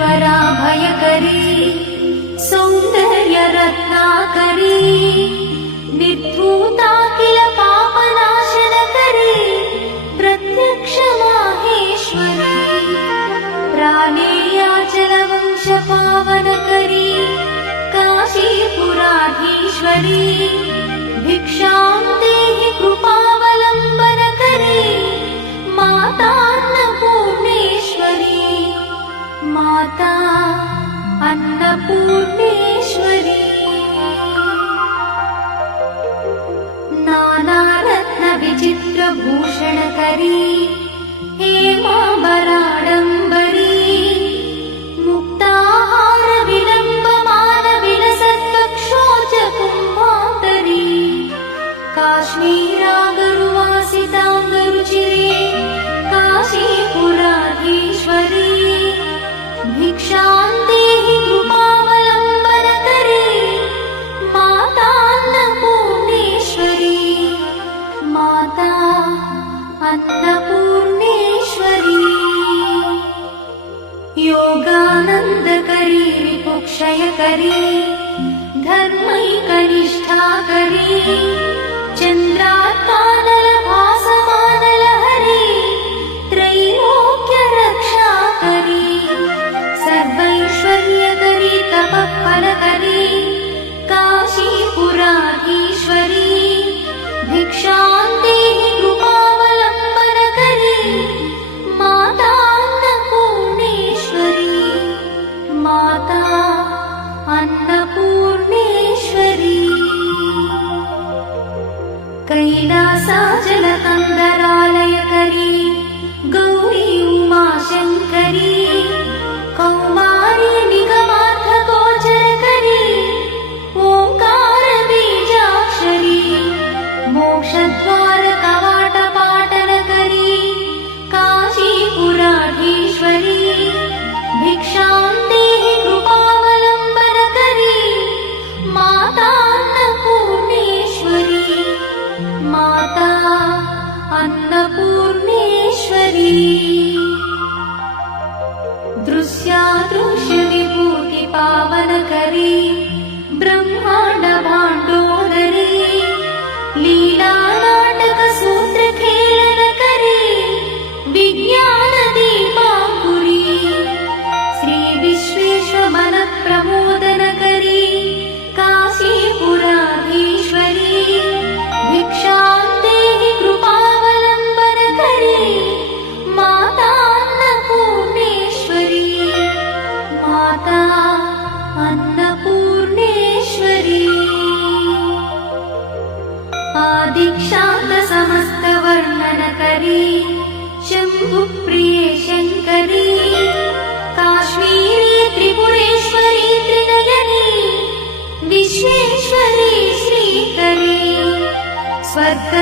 वराभयकरी सौन्दर्यरत्नाकरी निर्धूता किल पापनाशनकरी प्रत्यक्ष माहेश्वरी प्राणेयाचलवंशपावनकरी काशीपुराधीश्वरी भिक्षां देहि कृपावलम्बनकरी माता अन्नपूर्णेश्वरी माता अन्नपूर्णेश्वरी नानारत्नविचित्रभूषणकरी हेमाम्बराडम्बरी मुक्ताहारविलम्बमानविलसत्कक्षोजकुम्भान्तरी काश्मीरागरुवासिताङ्गरुचिरे काशीपुराधीश्वरी भिक्षां देहि कृपावलम्बनकरी माता अन्नपूर्णेश्वरी माता अन्नपूर्णेश्वरी योगानन्दकरी विपुक्षयकरी धर्मैकनिष्ठाकरी चन्द्रात्मानलभासमानलहरी त्रैलोक्यरक्षाकरी सर्वैश्वर्यकरी तपःफलकरी काशीपुराधीश्वरी भिक्षां देहि कृपावलम्बनकरी माता अन्नपूर्णेश्वरी माता अन्नपूर्णेश्वरी कैलासाचलकन्दरालयकरी गौरी उमाशङ्करी कौमारी निगमार्थगोचरकरी ओङ्कारबीजाक्षरी मोक्षद्वारकवाटपाटनकरी काशीपुराधीश्वरी भिक्षां देहि कृपावलम्बनकरी माता अन्नपूर्णेश्वरी माता अन्नपूर्णेश्वरी दृश्यादृश्यविभूतिपावनकरी ब्रह्माण्डभाण्डोदरी लीलानाटकसूत्रखेलनकरी विज्ञानदीपाङ्कुरी श्रीविश्वेश्वरमनप्रमोदनकरी काशीपुराधीश्वरी भिक्षां देहि कृपावलम्बनकरी माता अन्नपूर्णेश्वरी माता अन्नपूर्णेश्वरी आदिक्षान्तसमस्तवर्णनकरी शम्भुप्रिये शङ्करी काश्मीरी त्रिपुरेश्वरी त्रिनयनी विश्वेश्वरी श्रीकरी स्वर्ग